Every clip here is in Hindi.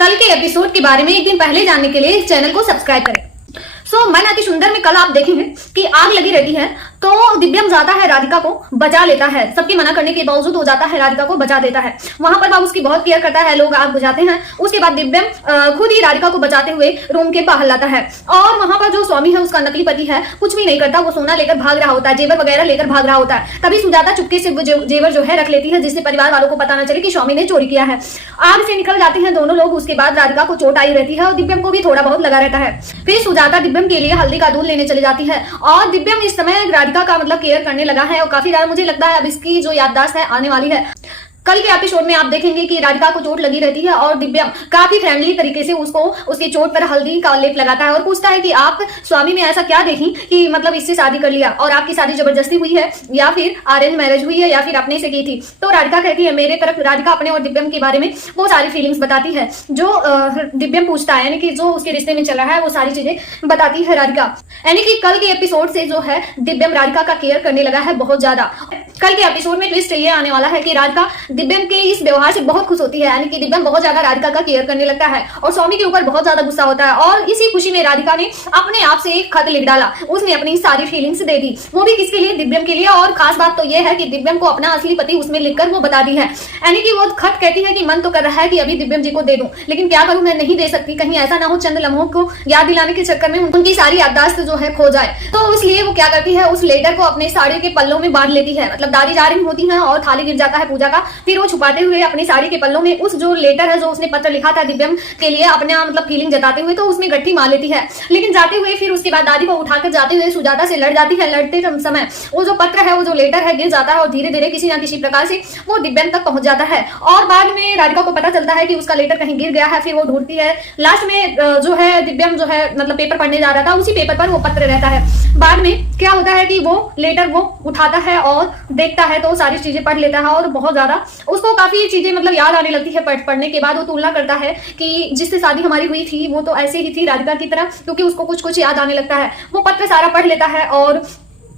कल के एपिसोड के बारे में एक दिन पहले जानने के लिए इस चैनल को सब्सक्राइब करें। मन अति सुंदर में कल आप देखेंगे कि आग लगी रहती है तो दिव्यम जाता है राधिका को बचा लेता है। सबके मना करने के बावजूद वो जाता है राधिका को बचा देता है। वहां पर वो उसकी बहुत केयर करता है, लोग आग बुझाते हैं। उसके बाद दिव्यम खुद ही राधिका को बचाते हुए रूम के बाहर लाता है और वहां पर जो स्वामी है उसका नकली पति है कुछ भी नहीं करता, वो सोना लेकर भाग रहा होता है, जेवर वगैरह लेकर भाग रहा होता है। तभी सुजाता चुपके से वो जेवर जो है रख लेती है जिससे परिवार वालों को पता न चले कि स्वामी ने चोरी किया है। आग से निकल जाते हैं दोनों लोग। उसके बाद राधिका को चोट आई रहती है और दिव्यम को भी थोड़ा बहुत लगा रहता है। फिर सुजाता दिव्यम के लिए हल्दी का दूध लेने चली जाती है और दिव्यम इस समय राधिका का मतलब केयर करने लगा है और काफी ज्यादा मुझे लगता है अब इसकी जो याददाश्त है आने वाली है। कल के एपिसोड में आप देखेंगे कि राधिका को चोट लगी रहती है और दिव्यम काफी फ्रेंडली तरीके से उसको उसकी चोट पर हल्दी का लेप लगाता है और पूछता है कि आप स्वामी में ऐसा क्या देखी कि मतलब इससे शादी कर लिया और आपकी शादी जबरदस्ती हुई है या फिर अरेंज मैरिज हुई है या फिर अपने से की थी। तो राधिका कहती है मेरे तरफ राधिका अपने और दिव्यम के बारे में वो सारी फीलिंग्स बताती है जो दिव्यम पूछता है, यानी कि जो उसके रिश्ते में चल रहा है वो सारी चीजें बताती है राधिका। यानी कि कल के एपिसोड से जो है दिव्यम राधिका का केयर करने लगा है बहुत ज्यादा। कल के एपिसोड में ट्विस्ट ये आने वाला है कि राधिका दिव्यम के इस व्यवहार से बहुत खुश होती है, यानी कि दिव्यम बहुत ज्यादा राधिका का केयर करने लगता है और स्वामी के ऊपर बहुत ज्यादा गुस्सा होता है और इसी खुशी में राधिका ने अपने आप से एक खत लिख डाला। उसने अपनी सारी फीलिंग्स दे दी, वो भी किसके लिए, दिव्यम के लिए। और खास बात तो यह है कि दिव्यम को अपना असली पति उसमें लिखकर वो बता दी है। यानी कि वो खत कहती है कि मन तो कर रहा है कि अभी दिव्यम जी को दे दूं, लेकिन क्या करूं, मैं नहीं दे सकती, कहीं ऐसा ना हो चंद लम्हों को याद दिलाने के चक्कर में उनकी सारी याददाश्त जो है खो जाए। तो इसलिए वो क्या करती है, उस लेटर को अपने साड़ी के पल्लों में बांध लेती है। मतलब दादी जा रही होती है और थाली गिर जाता है पूजा का, फिर वो छुपाते हुए अपनी साड़ी के पल्लों में उस जो लेटर है जो उसने पत्र लिखा था दिव्यम के लिए अपने मतलब फीलिंग जताते हुए, तो उसमें गट्ठी मार लेती है। लेकिन जाते हुए फिर उसके बाद दादी को उठाकर जाते हुए सुजाता से लड़ जाती है। लड़ते समय वो जो पत्र है, वो जो लेटर है गिर जाता है और धीरे धीरे किसी ना किसी प्रकार से वो दिव्यम तक पहुंच जाता है और बाद में राधिका को पता चलता है कि उसका लेटर कहीं गिर गया है। फिर वो ढूंढती है, लास्ट में जो है दिव्यम जो है मतलब पेपर पढ़ने जा रहा था, उसी पेपर पर वो पत्र रहता है। बाद में क्या होता है कि वो लेटर वो उठाता है और देखता है तो सारी चीजें पढ़ लेता है और बहुत ज्यादा उसको काफी चीजें मतलब याद आने लगती है। पढ़ने के बाद वो तुलना करता है कि जिससे शादी हमारी हुई थी वो तो ऐसे ही थी राधिका की तरह, क्योंकि उसको कुछ कुछ याद आने लगता है। वो पत्र सारा पढ़ लेता है और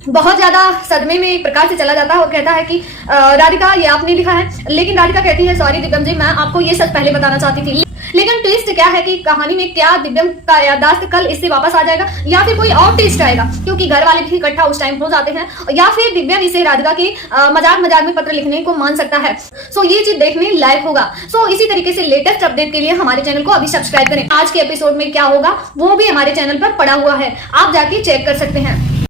बहुत ज्यादा सदमे में एक प्रकार से चला जाता है और कहता है कि राधिका ये आपने लिखा है। लेकिन राधिका कहती है सॉरी दिव्यम जी, मैं आपको ये सच पहले बताना चाहती थी। लेकिन ट्विस्ट क्या है कि कहानी में क्या दिव्यम का याददाश्त कल इससे वापस आ जाएगा या फिर कोई और ट्विस्ट आएगा, क्योंकि घर वाले भी इकट्ठा उस टाइम हो जाते हैं, या फिर दिव्यम इसे राधिका के मजाक में पत्र लिखने को मान सकता है। सो ये चीज देखने लायक होगा। सो इसी तरीके से लेटेस्ट अपडेट के लिए हमारे चैनल को अभी सब्सक्राइब करें। आज के एपिसोड में क्या होगा वो भी हमारे चैनल पर पड़ा हुआ है, आप जाके चेक कर सकते हैं।